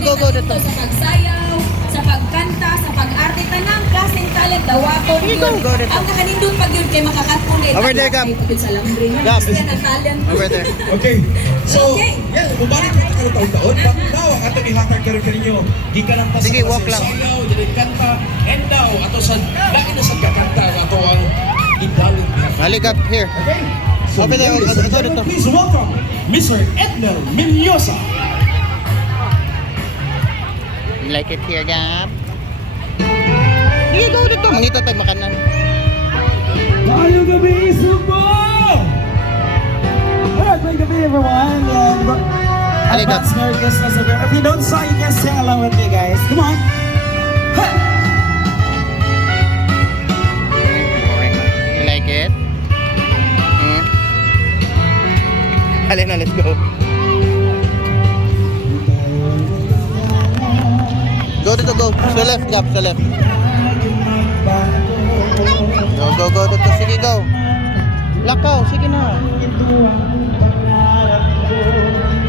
go dito. Sa pagsayaw, sa pagkanta, sa pag-arte, tanang klaseng talent dawaton Sige, yun. go dito. Ang nakanindot pag yun kay makakatpon eh. Over there, Gab. Sa lambring. Gab. Yan ang talent. Over there. Okay. So, Okay. yan, bumalik na karon taon-taon. Now, ang ato gihatag karon kaninyo, di ka lang pa Sige, sa walk lang. sayaw, dili kanta, and now ato sa lain na sa kakanta ato ang idalog. Halik up here. Okay? So, Over there, ladies and ito, gentlemen, ito. please welcome Mr. Ednel Milyosa. You like it here, Gab? Sige, go dito. Mangita tag makanan. Ngayong gabi, Subo! Alright, may gabi everyone, and Halika. advance Merry Christmas everyone. If you don't saw, you can sing along with me, guys. Come on! Ha! You like it? Halina, let's go. Go dito, go. Sa left, Gab, sa left. Go dito. Sige, go. Lakaw, sige na.